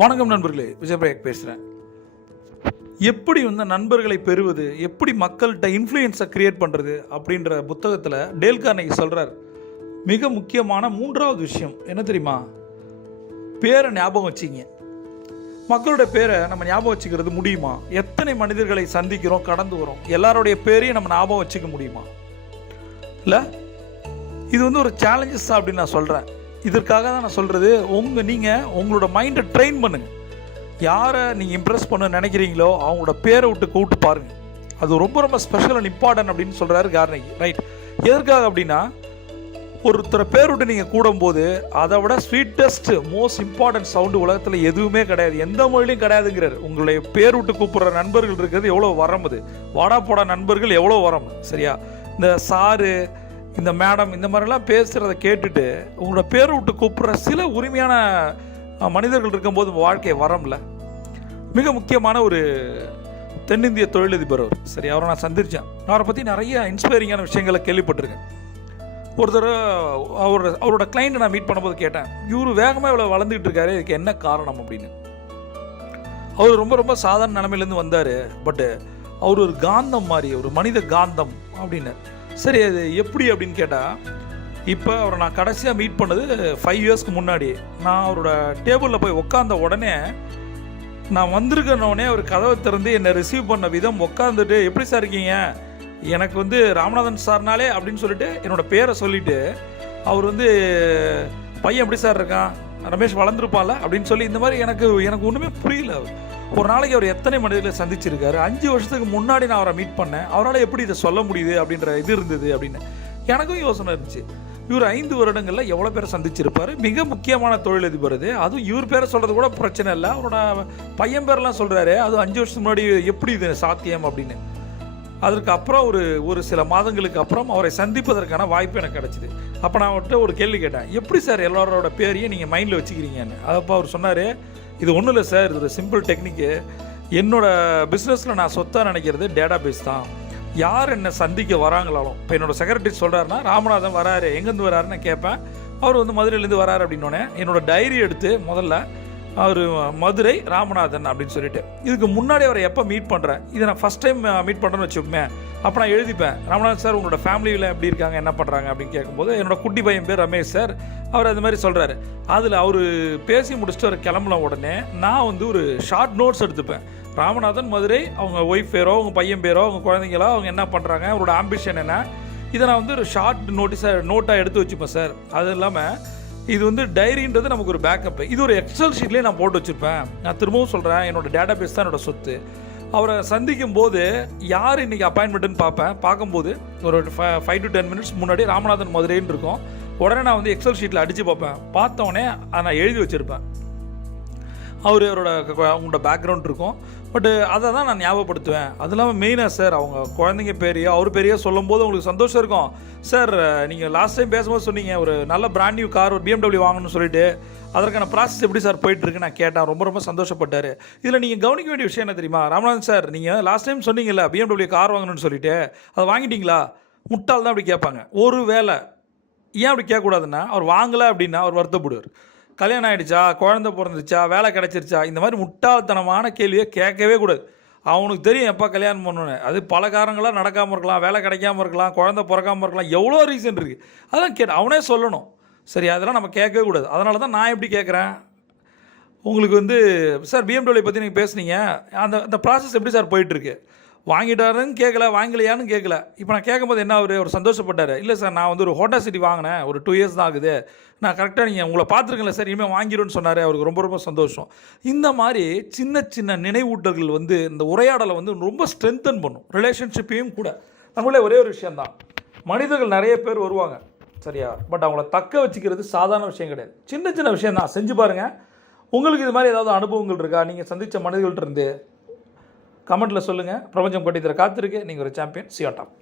வணக்கம் நண்பர்களே, விஜயபிரயாக் பேசுகிறேன். எப்படி நண்பர்களை பெறுவது, எப்படி மக்கள்கிட்ட இன்ஃப்ளூயன்ஸை க்ரியேட் பண்ணுறது அப்படின்ற புத்தகத்தில் டேல் கார்னகி சொல்கிறார். மிக முக்கியமான 3வது விஷயம் என்ன தெரியுமா? பேரை ஞாபகம் வச்சிங்க. மக்களுடைய பேரை நம்ம ஞாபகம் வச்சுக்கிறது முடியுமா? எத்தனை மனிதர்களை சந்திக்கிறோம், கடந்து வரோம், எல்லாருடைய பேரையும் நம்ம ஞாபகம் வச்சுக்க முடியுமா? இல்லை, இது ஒரு சேலஞ்சஸ் அப்படின்னு நான் சொல்கிறேன். இதற்காக தான் நான் சொல்கிறது, நீங்கள் உங்களோட மைண்டை ட்ரெயின் பண்ணுங்கள். யாரை நீங்கள் இம்ப்ரெஸ் பண்ண நினைக்கிறீங்களோ அவங்களோட பேரை விட்டு கூப்பிட்டு பாருங்கள். அது ரொம்ப ரொம்ப ஸ்பெஷல் அண்ட் இம்பார்ட்டன்ட் அப்படின்னு சொல்கிறாரு கார்னகி. ரைட், எதற்காக அப்படின்னா, ஒருத்தரை பேர் விட்டு நீங்கள் கூடும்போது அதை விட ஸ்வீட்டஸ்ட் மோஸ்ட் இம்பார்ட்டன்ட் சவுண்டு உலகத்தில் எதுவுமே கிடையாது, எந்த மொழியிலையும் கிடையாதுங்கிறார். உங்களுடைய பேர் விட்டு கூப்பிட்ற நண்பர்கள் இருக்கிறது எவ்வளோ வரம். அது வாடா போடா நண்பர்கள் எவ்வளோ வரம். சரியா? இந்த சாரு, இந்த மேடம், இந்த மாதிரிலாம் பேசுகிறத கேட்டுட்டு உங்களோட பேரை விட்டு கூப்பிட்ற சில உரிமையான மனிதர்கள் இருக்கும்போது வாழ்க்கையை வரம்ல. மிக முக்கியமான ஒரு தென்னிந்திய தொழிலதிபர் அவர். சரி, அவரை நான் சந்தித்தேன். அவரை பற்றி நிறைய இன்ஸ்பைரிங்கான விஷயங்களை கேள்விப்பட்டிருக்கேன். ஒருத்தர் அவரோட கிளைண்ட்டை நான் மீட் பண்ணும்போது கேட்டேன், இவர் வேகமாக இவ்வளோ வளர்ந்துக்கிட்டு இருக்காரு, இதுக்கு என்ன காரணம் அப்படின்னு. அவர் ரொம்ப ரொம்ப சாதாரண நிலைமையிலேருந்து வந்தார். பட்டு அவர் ஒரு காந்தம் மாதிரி, ஒரு மனித காந்தம் அப்படின்னு. சரி, அது எப்படி அப்படின்னு கேட்டால், இப்போ அவரை நான் கடைசியாக மீட் பண்ணது 5 இயர்ஸ்க்கு முன்னாடி. நான் அவரோட டேபிளில் போய் உட்காந்த உடனே, நான் வந்திருக்கனோடனே அவர் கதவை திறந்து என்னை ரிசீவ் பண்ண விதம், உட்காந்துட்டு எப்படி சார் இருக்கீங்க, எனக்கு ராமநாதன் சார்னாலே அப்படின்னு சொல்லிட்டு என்னோடய பேரை சொல்லிவிட்டு, அவர் பையன் எப்படி சார் இருக்கான், ரமேஷ் வளர்ந்துருப்பான்ல அப்படின்னு சொல்லி, இந்த மாதிரி எனக்கு ஒன்றுமே புரியல. ஒரு நாளைக்கு அவர் எத்தனை மனிதர்களை சந்திச்சிருக்காரு. 5 வருஷத்துக்கு முன்னாடி நான் அவரை மீட் பண்ணேன், அவரால் எப்படி இதை சொல்ல முடியுது அப்படின்ற இது இருந்தது அப்படின்னு எனக்கும் யோசனை இருந்துச்சு. இவர் 5 வருடங்களில் எவ்வளோ பேரை சந்திச்சிருப்பார். மிக முக்கியமான தொழிலதிபர் இது. அதுவும் இவர் பேரை சொல்கிறது கூட பிரச்சனை இல்லை, அவரோட பையன் பேரெலாம் சொல்கிறாரு. அதுவும் 5 வருஷத்துக்கு முன்னாடி எப்படி இது சாத்தியம் அப்படின்னு. அதற்கு அப்புறம் ஒரு சில மாதங்களுக்கு அப்புறம் அவரை சந்திப்பதற்கான வாய்ப்பு எனக்கு கிடச்சிது. அப்போ நான் அவர்கிட்ட ஒரு கேள்வி கேட்டேன், எப்படி சார் எல்லாரோட பேரையும் நீங்கள் மைண்டில் வச்சுக்கிறீங்கன்னு. அப்போ அவர் சொன்னார், இது ஒன்றும் இல்லை சார், இது ஒரு சிம்பிள் டெக்னிக்கு. என்னோடய பிஸ்னஸில் நான் சொத்தாக நினைக்கிறது டேட்டா பேஸ் தான். யார் என்னை சந்திக்க வராங்களாலும், இப்போ என்னோடய செக்ரட்டரி சொல்கிறாருன்னா ராமநாதன் வராரு, எங்கேருந்து வராருன்னு நான் கேட்பேன். அவர் மதுரையிலேருந்து வராரு அப்படின்னோடனே என்னோடய டைரி எடுத்து முதல்ல அவர் மதுரை ராமநாதன் அப்படின்னு சொல்லிட்டு, இதுக்கு முன்னாடி அவரை எப்போ மீட் பண்ணுறேன், இதை நான் ஃபஸ்ட் டைம் மீட் பண்ணுறேன்னு வச்சுக்கோமே, அப்போ நான் எழுதிப்பேன், ராமநாதன் சார் உங்களோட ஃபேமிலியில் எப்படி இருக்காங்க, என்ன பண்ணுறாங்க அப்படின்னு கேட்கும்போது, என்னோடய குட்டி பையன் பேர் ரமேஷ் சார், அவர் அது மாதிரி சொல்கிறாரு. அதில் அவர் பேசி முடிச்சுட்டு அவர் கிளம்புன உடனே நான் ஒரு ஷார்ட் நோட்ஸ் எடுத்துப்பேன். ராமநாதன் மதுரை, அவங்க ஒய்ஃப் பேரோ, அவங்க பையன் பேரோ, அவங்க குழந்தைங்களோ, அவங்க என்ன பண்ணுறாங்க, அவரோட ஆம்பிஷன் என்ன, இதை நான் ஒரு ஷார்ட் நோட்டாக எடுத்து வச்சுப்பேன் சார். அது இல்லாமல் இது டைரின்றது நமக்கு ஒரு பேக்கப்பு. இது ஒரு எக்ஸல் ஷீட்லேயே நான் போட்டு வச்சுருப்பேன். நான் திரும்பவும் சொல்கிறேன், என்னோடய டேட்டா பேஸ் தான் என்னோடய சொத்து. அவரை சந்திக்கும் போது யார் இன்றைக்கி அப்பாயின்மெண்ட்டுன்னு பார்க்கும்போது ஒரு 5 to 10 மினிட்ஸ் முன்னாடி ராமநாதன் மதுரைன்னு இருக்கும். உடனே நான் எக்ஸல் ஷீட்டில் அடித்து பார்ப்பேன். பார்த்தோடனே அதை நான் எழுதி வச்சுருப்பேன். அவங்களோட பேக்ரவுண்ட் இருக்கும். பட்டு அதை தான் நான் ஞாபகப்படுத்துவேன். அது இல்லாமல் மெயினாக சார், அவங்க குழந்தைங்க பேரையோ அவர் பேரையோ சொல்லும் போது உங்களுக்கு சந்தோஷம் இருக்கும். சார், நீங்கள் லாஸ்ட் டைம் பேசும்போது சொன்னீங்க ஒரு நல்ல பிராண்ட் நியூ கார், ஒரு BMW வாங்கணும்னு சொல்லிட்டு, அதற்கான ப்ராசஸ் எப்படி சார் போயிட்டுருக்கு நான் கேட்டேன். ரொம்ப ரொம்ப சந்தோஷப்பட்டார். இதில் நீங்கள் கவனிக்க வேண்டிய விஷயம் என்ன தெரியுமா? ராமநாதன் சார், நீங்கள் லாஸ்ட் டைம் சொன்னீங்கல்ல BMW கார் வாங்கணும்னு சொல்லிட்டு, அதை வாங்கிட்டீங்களா? முட்டாள் தான் அப்படி கேட்பாங்க. ஒரு வேளை ஏன் அப்படி கேட்கக்கூடாதுன்னா, அவர் வாங்கலை அப்படின்னா அவர் வருத்தப்படுவார். கல்யாணம் ஆகிடுச்சா, குழந்தை பிறந்துச்சா, வேலை கிடச்சிருச்சா, இந்த மாதிரி முட்டாள்தனமான கேள்வியை கேட்கவே கூடாது. அவனுக்கு தெரியும் எப்போ கல்யாணம் பண்ணணுன்னு. அது பல காரணங்களாக நடக்காமல் இருக்கலாம், வேலை கிடைக்காமல் இருக்கலாம், குழந்தை பிறக்காமல் இருக்கலாம், எவ்வளோ ரீசன் இருக்குது. அதெல்லாம் அவனே சொல்லணும். சரி, அதெல்லாம் நம்ம கேட்கவே கூடாது. அதனால தான் நான் எப்படி கேட்குறேன், உங்களுக்கு சார் BMW பற்றி நீங்கள் பேசுனீங்க, அந்த ப்ராசஸ் எப்படி சார் போயிட்டுருக்கு, வாங்கிட்டாருன்னு கேட்கல, வாங்கலையான்னு கேட்கல. இப்போ நான் கேட்கும்போது என்ன அவர் சந்தோஷப்பட்டார். இல்லை சார், நான் ஒரு ஹோண்டா சிட்டி வாங்கினேன், ஒரு 2 இயர்ஸ் தான் ஆகுது, நான் கரெக்டாக நீங்கள் உங்களை பார்த்துருக்கல சார், இனிமேல் வாங்கிடுன்னு சொன்னார். அவருக்கு ரொம்ப ரொம்ப சந்தோஷம். இந்த மாதிரி சின்ன சின்ன நினைவூட்டல்கள் இந்த உரையாடலை ரொம்ப ஸ்ட்ரென்தன் பண்ணும், ரிலேஷன்ஷிப்பையும் கூட. நம்மளே ஒரே ஒரு விஷயந்தான், மனிதர்கள் நிறைய பேர் வருவாங்க, சரியா? பட் அவங்கள தக்க வச்சுக்கிறது சாதாரண விஷயம் கிடையாது. சின்ன சின்ன விஷயம் தான், செஞ்சு பாருங்கள். உங்களுக்கு இது மாதிரி ஏதாவது அனுபவங்கள் இருக்கா, நீங்கள் சந்தித்த மனிதர்கள்ட்ட இருந்து? கமெண்ட்டில் சொல்லுங்கள். பிரபஞ்சம் கொட்டி தர காத்திருக்கு. நீங்கள் ஒரு சாம்பியன். C on top.